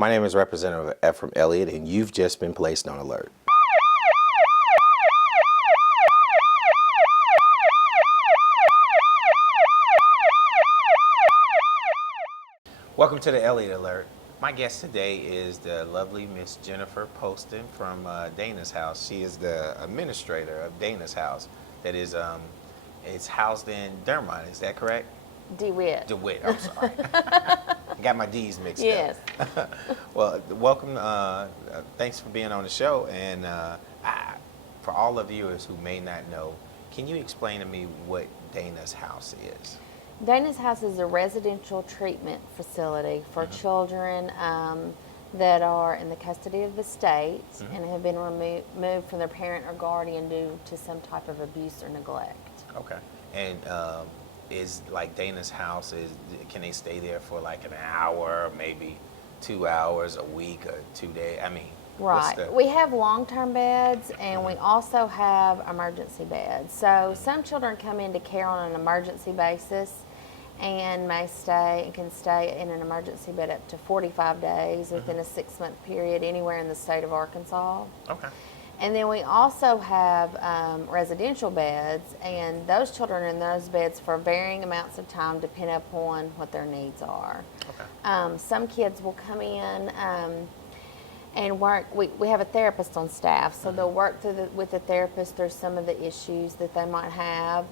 My name is Representative Ephraim Elliott, and you've just been placed on alert. Welcome to the Elliott Alert. My guest today is the lovely Miss Jennifer Poston from Dana's house. She is the administrator of Dana's house. That is, it's housed in Dermont. Is that correct? DeWitt. DeWitt. I'm sorry. Got my D's mixed Yes. up. Well, welcome. Thanks for being on the show. And for all the viewers who may not know, can you explain to me what Dana's house is? Dana's house is a residential treatment facility for children that are in the custody of the state and have been removed from their parent or guardian due to some type of abuse or neglect. Okay. And is like Dana's house, can they stay there for like an hour, maybe 2 hours, a week, or 2 days? I mean, right. We have long-term beds, and we also have emergency beds. So some children come into care on an emergency basis and can stay in an emergency bed up to 45 days within a 6-month period anywhere in the state of Arkansas. Okay. And then we also have residential beds, and those children are in those beds for varying amounts of time depending upon what their needs are. Okay. Some kids will come in and work. We have a therapist on staff, so they'll work with the therapist through some of the issues that they might have,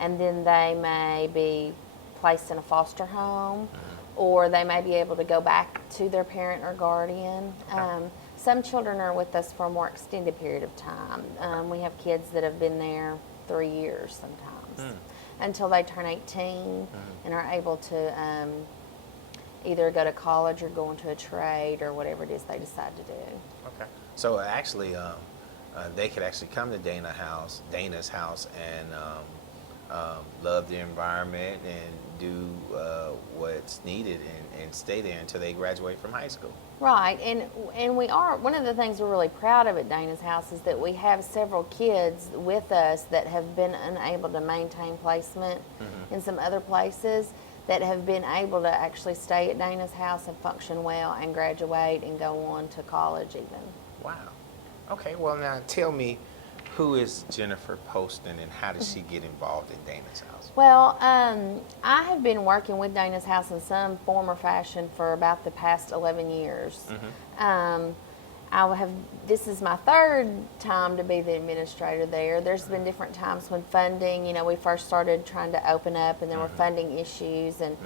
and then they may be placed in a foster home, or they may be able to go back to their parent or guardian. Okay. Some children are with us for a more extended period of time. We have kids that have been there 3 years sometimes, until they turn 18 and are able to either go to college or go into a trade or whatever it is they decide to do. Okay. So actually, they could actually come to Dana's house, and love the environment and do what's needed and stay there until they graduate from high school. Right, and we are, one of the things we're really proud of at Dana's house is that we have several kids with us that have been unable to maintain placement in some other places, that have been able to actually stay at Dana's house and function well and graduate and go on to college even. Wow. Okay, well now tell me, who is Jennifer Poston and how does she get involved in Dana's house? Well, I have been working with Dana's house in some form or fashion for about the past 11 years. This is my third time to be the administrator there. There's been different times when funding, we first started trying to open up and there were funding issues and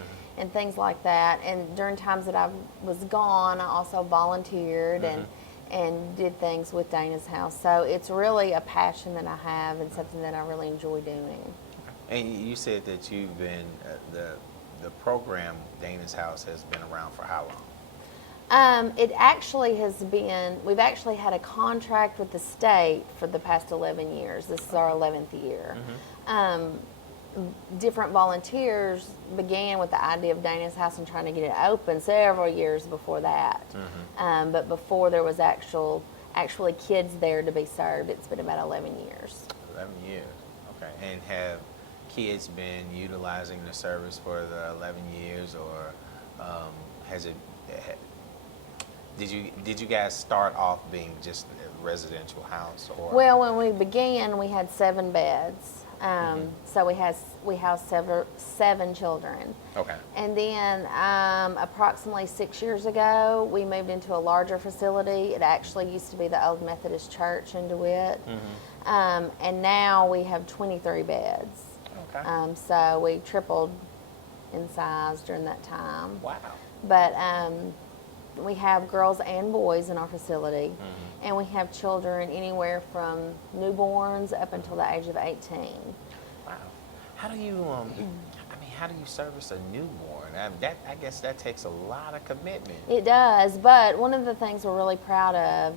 things like that. And during times that I was gone, I also volunteered and did things with Dana's house. So it's really a passion that I have and something that I really enjoy doing. And you said that you've been, the program Dana's house has been around for how long? It actually has been, we've actually had a contract with the state for the past 11 years. This is our 11th year. Different volunteers began with the idea of Dana's house and trying to get it open several years before that. But before there was actually kids there to be served, it's been about 11 years. 11 years, okay. And have kids been utilizing the service for the 11 years, or has it? Did you guys start off being just a residential house, or? Well, when we began, we had 7 beds. So we housed 7 children. Okay. And then approximately 6 years ago, we moved into a larger facility. It actually used to be the old Methodist Church in DeWitt. And now we have 23 beds. Okay. So we tripled in size during that time. Wow. But we have girls and boys in our facility, and we have children anywhere from newborns up until the age of 18. Wow. How do you, how do you service a newborn? I guess that takes a lot of commitment. It does, but one of the things we're really proud of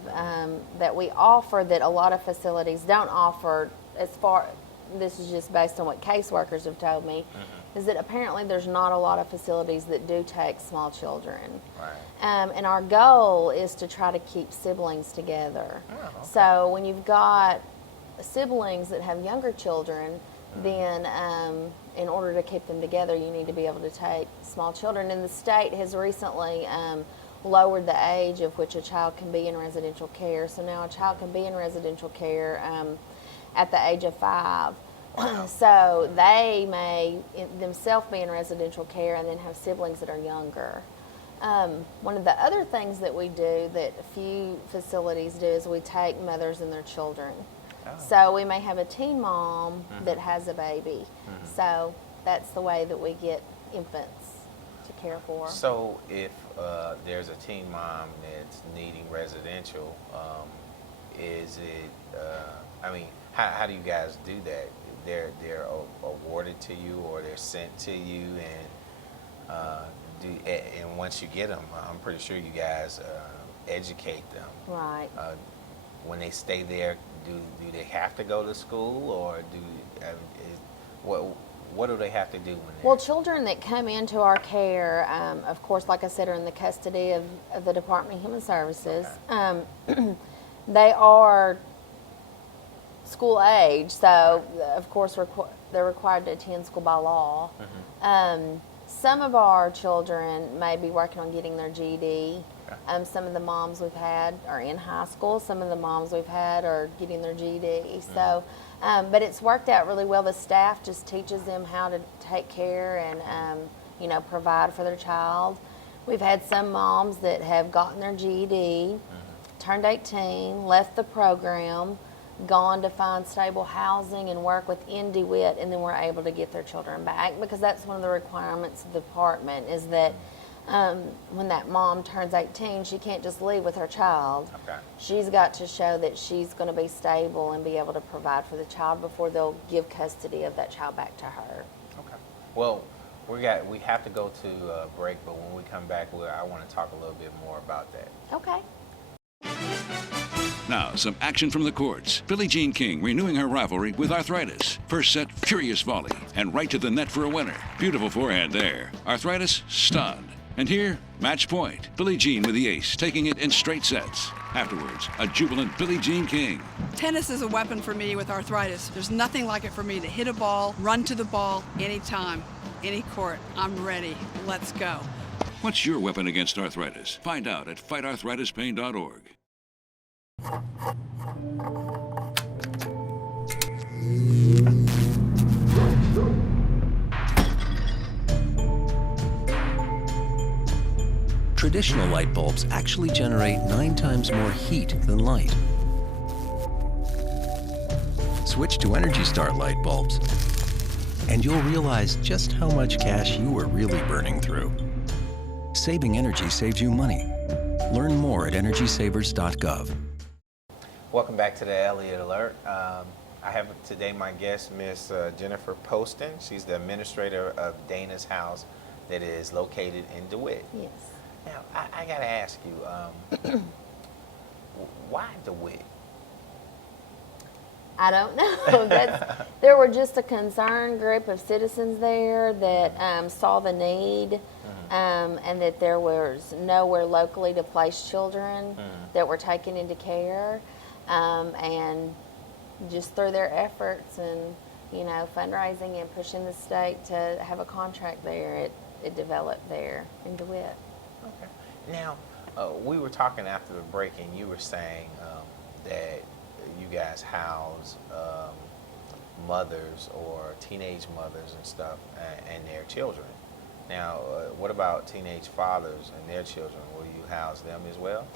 that we offer that a lot of facilities don't offer, this is just based on what caseworkers have told me, is that apparently there's not a lot of facilities that do take small children. Right. And our goal is to try to keep siblings together. Oh, okay. So when you've got siblings that have younger children, then in order to keep them together, you need to be able to take small children. And the state has recently lowered the age of which a child can be in residential care. So now a child can be in residential care at the age of 5. So they may themselves be in residential care and then have siblings that are younger. One of the other things that we do that a few facilities do is we take mothers and their children. Oh. So we may have a teen mom that has a baby. So that's the way that we get infants to care for. So if there's a teen mom that's needing residential, is it, I mean, how do you guys do that? They're awarded to you, or they're sent to you, and once you get them, I'm pretty sure you guys educate them. Right. When they stay there, do they have to go to school, or what do they have to do when they're... Well, children that come into our care, of course, like I said, are in the custody of the Department of Human Services. Okay. They are school age, so of course they're required to attend school by law. Some of our children may be working on getting their GED. Okay. Some of the moms we've had are in high school. Some of the moms we've had are getting their GED. So, but it's worked out really well. The staff just teaches them how to take care and provide for their child. We've had some moms that have gotten their GED, turned 18, left the program, gone to find stable housing and work within DeWitt, and then we're able to get their children back, because that's one of the requirements of the department, is that when that mom turns 18, she can't just leave with her child. Okay. She's got to show that she's going to be stable and be able to provide for the child before they'll give custody of that child back to her. Okay. Well, we have to go to a break, but when we come back, I want to talk a little bit more about that. Okay. Now, some action from the courts. Billie Jean King renewing her rivalry with Arthritis. First set, furious volley, and right to the net for a winner. Beautiful forehand there. Arthritis, stunned. And here, match point. Billie Jean with the ace, taking it in straight sets. Afterwards, a jubilant Billie Jean King. Tennis is a weapon for me with arthritis. There's nothing like it for me to hit a ball, run to the ball, anytime, any court. I'm ready. Let's go. What's your weapon against arthritis? Find out at fightarthritispain.org. Traditional light bulbs actually generate 9 times more heat than light. Switch to Energy Star light bulbs, and you'll realize just how much cash you are really burning through. Saving energy saves you money. Learn more at energysavers.gov. Welcome back to the Elliott Alert. I have today my guest, Miss Jennifer Poston. She's the administrator of Dana's House that is located in DeWitt. Yes. Now, I got to ask you, why DeWitt? I don't know. There were just a concerned group of citizens there that saw the need, and that there was nowhere locally to place children that were taken into care, and just through their efforts and fundraising and pushing the state to have a contract there, it developed there in DeWitt. Okay. Now, we were talking after the break, and you were saying that you guys house mothers or teenage mothers and stuff and their children. Now, what about teenage fathers and their children? Will you house them as well?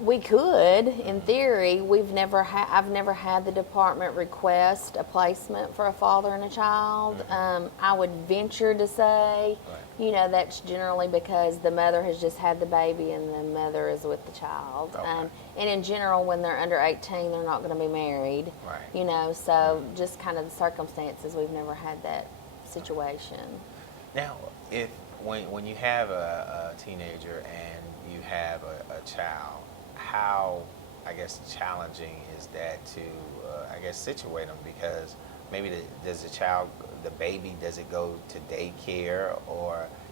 We could, in theory. I've never had the department request a placement for a father and a child. I would venture to say, that's generally because the mother has just had the baby and the mother is with the child. Okay. And in general, when they're under 18, they're not going to be married. Right. So just kind of the circumstances, we've never had that situation. Now, when you have a teenager and you have a child, how, I guess, challenging is that to, situate them? Because maybe does the baby, does it go to daycare,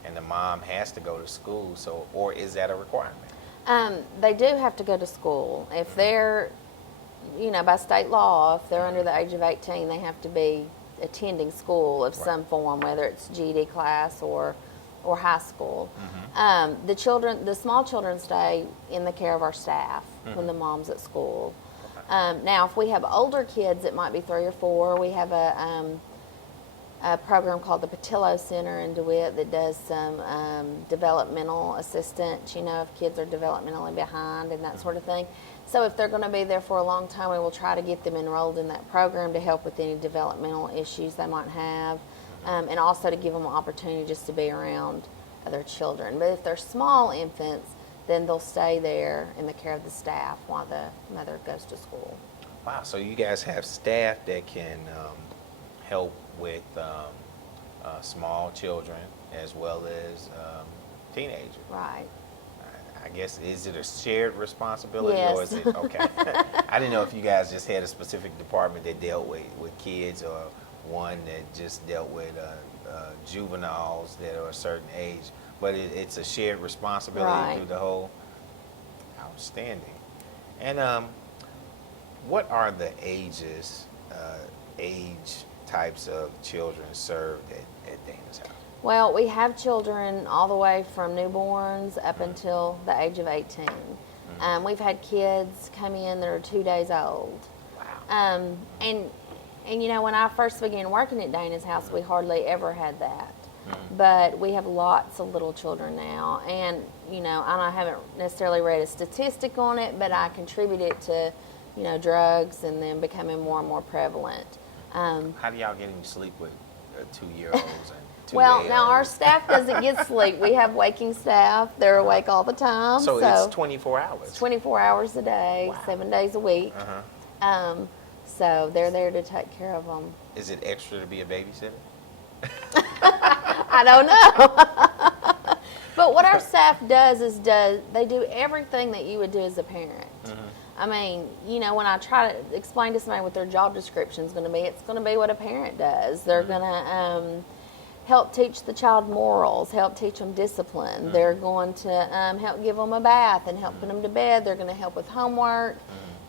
and the mom has to go to school, or is that a requirement? They do have to go to school. If they're, by state law, if they're under the age of 18, they have to be attending school of some form, whether it's GED class or or high school. The small children stay in the care of our staff when the mom's at school. Now, if we have older kids, it might be 3 or 4. We have a program called the Patillo Center in DeWitt that does some developmental assistance, if kids are developmentally behind and that sort of thing. So if they're going to be there for a long time, we will try to get them enrolled in that program to help with any developmental issues they might have, and also to give them an opportunity just to be around other children. But if they're small infants, then they'll stay there in the care of the staff while the mother goes to school. Wow, so you guys have staff that can help with small children as well as teenagers. Right. I guess, is it a shared responsibility? Yes. Or is it, okay. I didn't know if you guys just had a specific department that dealt with kids, or one that just dealt with juveniles that are a certain age, but it's a shared responsibility through the whole. Outstanding. And what are the age types of children served at Dana's house? Well, we have children all the way from newborns up until the age of 18. We've had kids come in that are 2 days old. Wow. And when I first began working at Dana's house, we hardly ever had that. But we have lots of little children now. And, I haven't necessarily read a statistic on it, but I contribute it to, drugs and them becoming more and more prevalent. How do y'all get him to sleep with 2-year-olds and 2-day-olds? Well, now our staff doesn't get sleep. We have waking staff. They're awake all the time. So it's 24 hours. It's 24 hours a day, 7 days a week. So they're there to take care of them. Is it extra to be a babysitter? I don't know. But what our staff does is they do everything that you would do as a parent. I mean, when I try to explain to somebody what their job description is going to be, it's going to be what a parent does. They're going to help teach the child morals, help teach them discipline. They're going to help give them a bath and help put them to bed. They're going to help with homework.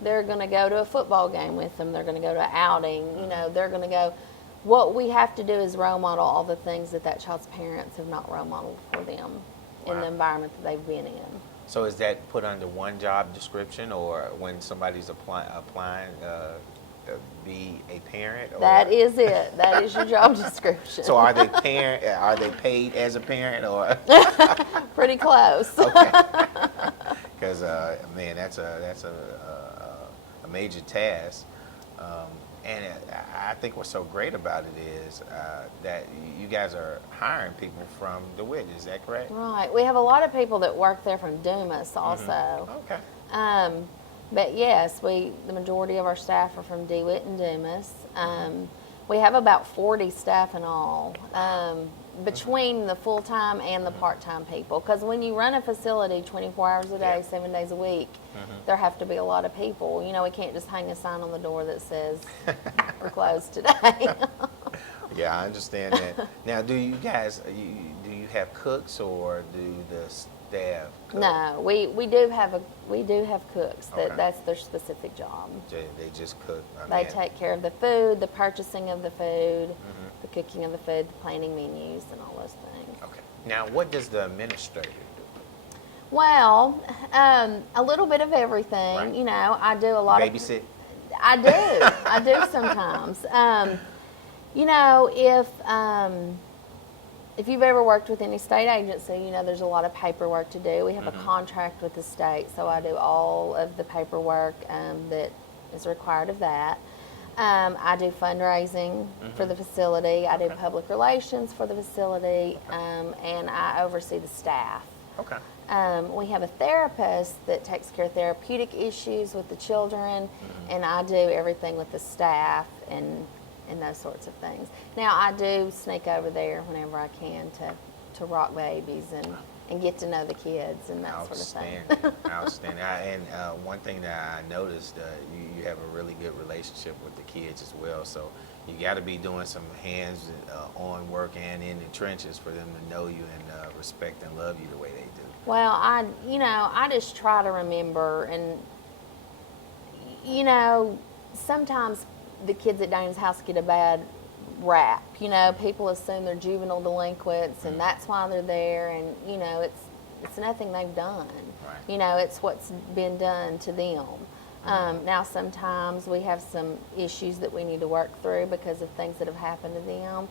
They're going to go to a football game with them. They're going to go to an outing. They're going to go. What we have to do is role model all the things that child's parents have not role modeled for them in the environment that they've been in. So is that put under one job description, or when somebody's applying, be a parent? Or? That is it. That is your job description. So are they paid as a parent, or? Pretty close. Okay. Because man, that's a major task. And I think what's so great about it is that you guys are hiring people from DeWitt. Is that correct? Right. We have a lot of people that work there from Dumas also. Okay. But yes, the majority of our staff are from DeWitt and Dumas. We have about 40 staff in all, between the full-time and the part-time people. Because when you run a facility 24 hours a day, 7 days a week, there have to be a lot of people. We can't just hang a sign on the door that says we're closed today. Yeah, I understand that. Now, do you guys do you have cooks, or do the staff cook? No, we do have cooks that's their specific job. They just cook. They take care of the food, the purchasing of the food, the cooking of the food, the planning menus, and all those things. Okay. Now, what does the administrator do? Well, a little bit of everything. Right. I do a lot Babysit? of. I do. I do sometimes. If you've ever worked with any state agency, there's a lot of paperwork to do. We have a contract with the state, so I do all of the paperwork that is required of that. I do fundraising for the facility. I do public relations for the facility, and I oversee the staff. Okay. We have a therapist that takes care of therapeutic issues with the children, and I do everything with the staff and those sorts of things. Now, I do sneak over there whenever I can to rock babies and get to know the kids and that sort of thing. Outstanding. And one thing that I noticed, you have a really good relationship with the kids as well. So you got to be doing some hands-on work and in the trenches for them to know you and respect and love you the way they do. Well, I just try to remember, and sometimes the kids at Dana's house get a bad rap. You know, people assume they're juvenile delinquents, and that's why they're there. And you know, it's nothing they've done. Right. You know, it's what's been done to them. Now, sometimes we have some issues that we need to work through because of things that have happened to them.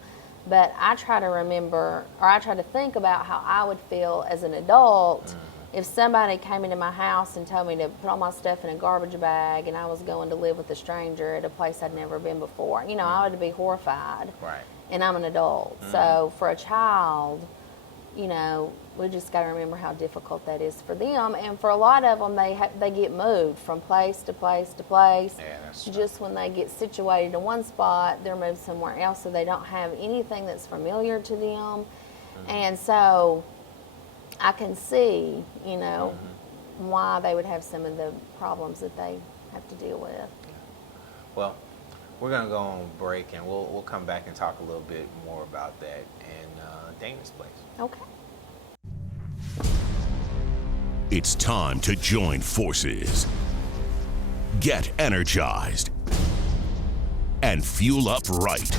But I try to remember, or I try to think about how I would feel as an adult if somebody came into my house and told me to put all my stuff in a garbage bag and I was going to live with a stranger at a place I'd never been before. You know, I would be horrified. Right. And I'm an adult. So for a child, you know, we just got to remember how difficult that is for them. And for a lot of them, they get moved from place to place to place. Yeah, that's true. Just when they get situated in one spot, they're moved somewhere else, so they don't have anything that's familiar to them. And so I can see, you know, why they would have some of the problems that they have to deal with. Well, we're going to go on break, and we'll come back and talk a little bit more about that in Dana's place. Okay. It's time to join forces. Get energized and fuel up right.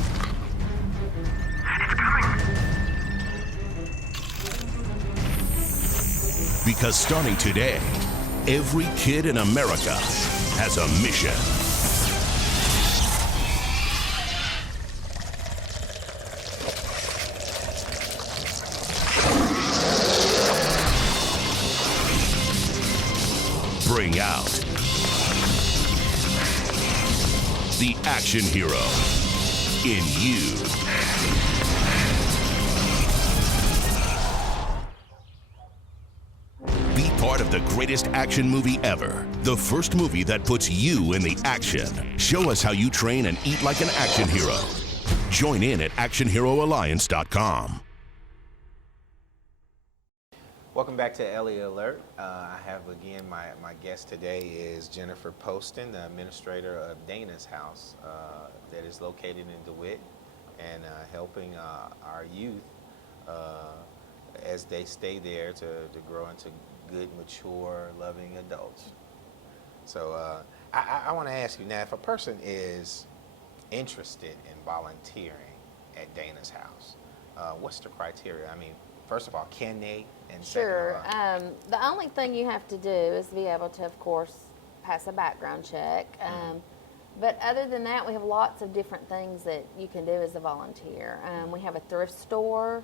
Because starting today, every kid in America has a mission. Bring out the action hero in you. Be part of the greatest action movie ever. The first movie that puts you in the action. Show us how you train and eat like an action hero. Join in at actionheroalliance.com. Welcome back to Elliott Alert. I have again, my guest today is Jennifer Poston, the administrator of Dana's House that is located in DeWitt, and helping our youth as they stay there to grow into good, mature, loving adults. So I want to ask you now, if a person is interested in volunteering at Dana's House, what's the criteria? I mean, first of all, can they? And Sure. second of all, The only thing you have to do is be able to, of course, pass a background check. But other than that, we have lots of different things that you can do as a volunteer. We have a thrift store.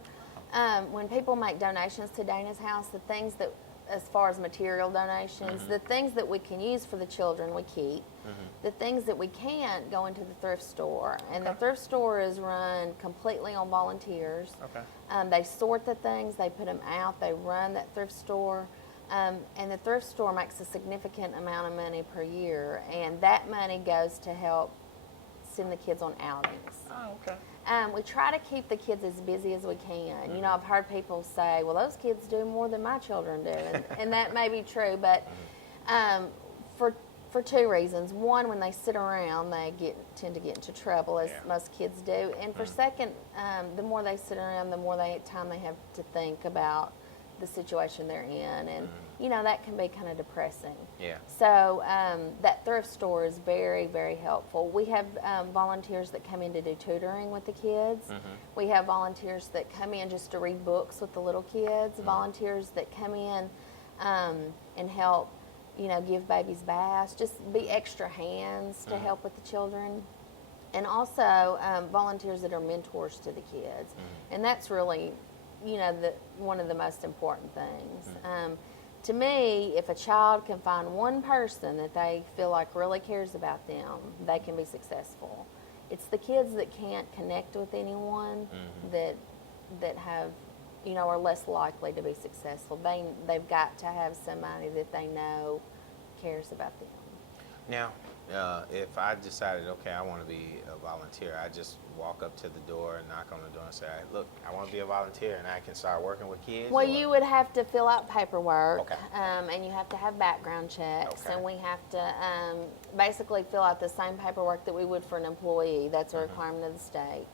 When people make donations to Dana's House, the things that, as far as material donations, the things that we can use for the children, we keep. The things that we can't go into the thrift store. And the thrift store is run completely on volunteers. Okay. They sort the things, they put them out, they run that thrift store. And the thrift store makes a significant amount of money per year. And that money goes to help send the kids on outings. Oh, okay. We try to keep the kids as busy as we can. You know, I've heard people say, well, those kids do more than my children do. And that may be true, but for two reasons. One, when they sit around, they tend to get into trouble, as most kids do. And for second, the more they sit around, the more time they have to think about the situation they're in. And, you know, that can be kind of depressing. Yeah. So that thrift store is very, very helpful. We have volunteers that come in to do tutoring with the kids. We have volunteers that come in just to read books with the little kids. Volunteers that come in and help, you know, give babies baths, just be extra hands to help with the children. And also volunteers that are mentors to the kids. And that's really, you know, one of the most important things. To me, if a child can find one person that they feel like really cares about them, they can be successful. It's the kids that can't connect with anyone that have, you know, are less likely to be successful. They've got to have somebody that they know cares about them. Now, if I decided, okay, I want to be a volunteer, I just walk up to the door and knock on the door and say, look, I want to be a volunteer, and I can start working with kids? Well, you would have to fill out paperwork, Okay. And you have to have background checks, Okay. and we have to basically fill out the same paperwork that we would for an employee. That's a requirement of the state.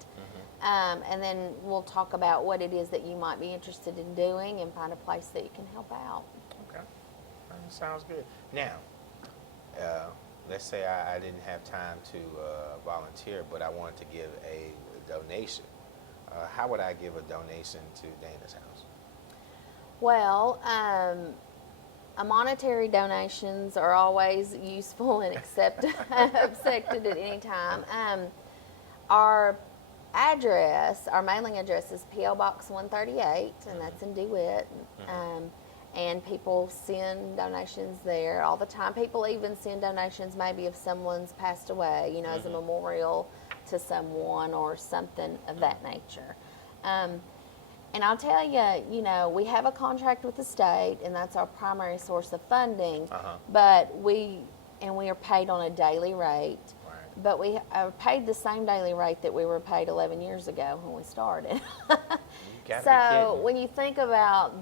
And then we'll talk about what it is that you might be interested in doing and find a place that you can help out. Okay. Sounds good. Now, let's say I didn't have time to volunteer, but I wanted to give a donation. How would I give a donation to Dana's house? Well, monetary donations are always useful and accepted at any time. Our address, our mailing address is P.O. Box 138, and that's in DeWitt. And people send donations there all the time. People even send donations maybe if someone's passed away, you know, as a memorial to someone or something of that nature. And I'll tell you, you know, we have a contract with the state, and that's our primary source of funding. But we are paid on a daily rate. Right. But we are paid the same daily rate that we were paid 11 years ago when we started. So when you think about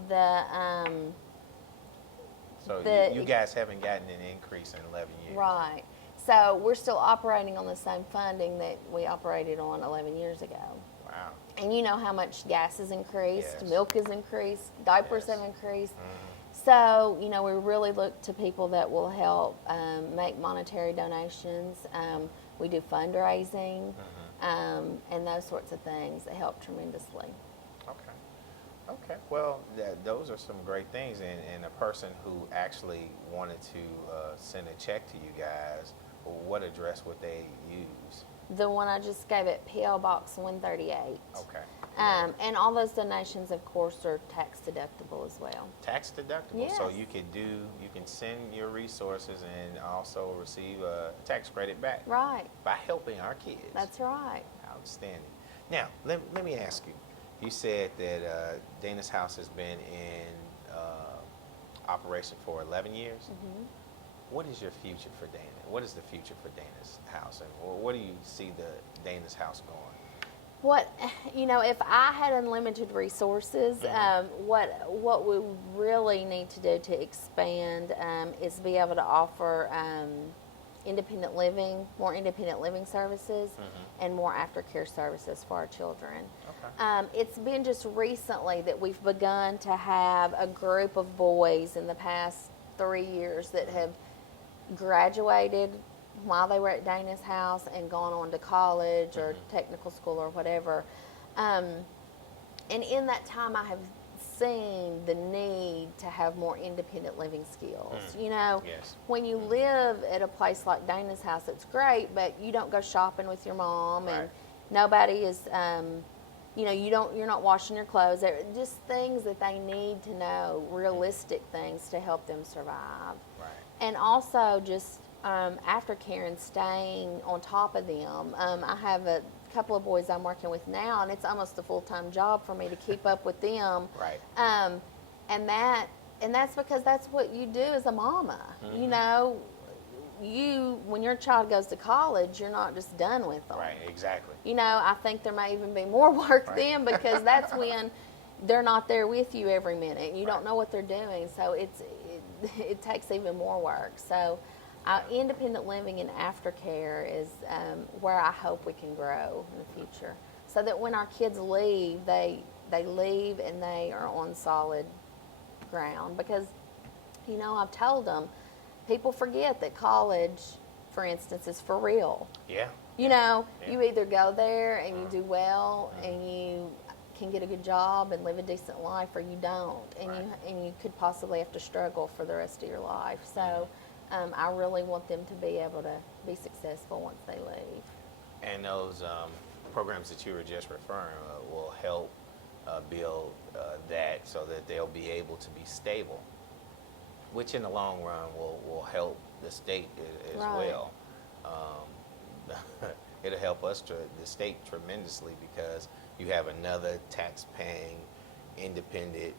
you guys haven't gotten an increase in 11 years. Right. So we're still operating on the same funding that we operated on 11 years ago. Wow. And you know how much gas has increased, Yes. milk has increased, diapers Yes. have increased. So, you know, we really look to people that will help make monetary donations. We do fundraising and those sorts of things that help tremendously. Okay. Well, those are some great things. And a person who actually wanted to send a check to you guys, what address would they use? The one I just gave it, P.O. Box 138. Okay. And all those donations, of course, are tax deductible as well. Tax deductible, so Yes. you can send your resources and also receive a tax credit back Right. by helping our kids. That's right. Outstanding. Now, let me ask you. You said that Dana's house has been in operation for 11 years. What is your future for Dana? What is the future for Dana's house, and what do you see the Dana's house going? What, you know, if I had unlimited resources, what we really need to do to expand is be able to offer independent living, more independent living services, and more aftercare services for our children. Okay. It's been just recently that we've begun to have a group of boys in the past 3 years that have graduated while they were at Dana's house and gone on to college or technical school or whatever. And in that time, I have seen the need to have more independent living skills. You know, Yes. when you live at a place like Dana's house, it's great, but you don't go shopping with your mom, and Right. nobody is, you know, you're not washing your clothes. They're just things that they need to know, realistic things to help them survive. Right. And also just aftercare and staying on top of them. I have a couple of boys I'm working with now, and it's almost a full-time job for me to keep up with them. Right. And that's because that's what you do as a mama. You know, when your child goes to college, you're not just done with them. Right. Exactly. You know, I think there may even be more work Right. then, because that's when they're not there with you every minute. You don't know what they're doing, so it takes even more work. So independent living and aftercare is where I hope we can grow in the future, so that when our kids leave, they leave and they are on solid ground. Because, you know, I've told them, people forget that college, for instance, is for real. Yeah. You know, Yeah. you either go there and you do well and you can get a good job and live a decent life, or you don't, and Right. you could possibly have to struggle for the rest of your life. So I really want them to be able to be successful once they leave. And those programs that you were just referring will help build that, so that they'll be able to be stable, which in the long run will help the state as Right. well. It'll help us, the state, tremendously, because you have another tax-paying, independent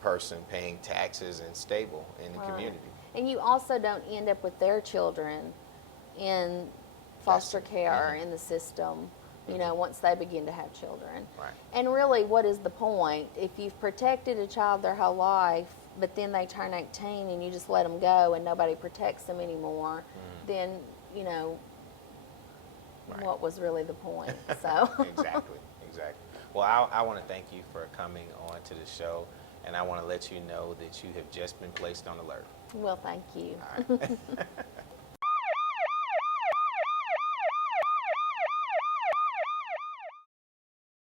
person paying taxes and stable in the Right. community. And you also don't end up with their children in foster That's- care or in the system, you know, once they begin to have children. Right. And really, what is the point? If you've protected a child their whole life, but then they turn 18 and you just let them go and nobody protects them anymore, then, you know, Right. what was really the point? So Exactly. Well, I want to thank you for coming on to the show, and I want to let you know that you have just been placed on alert. Well, thank you. All right.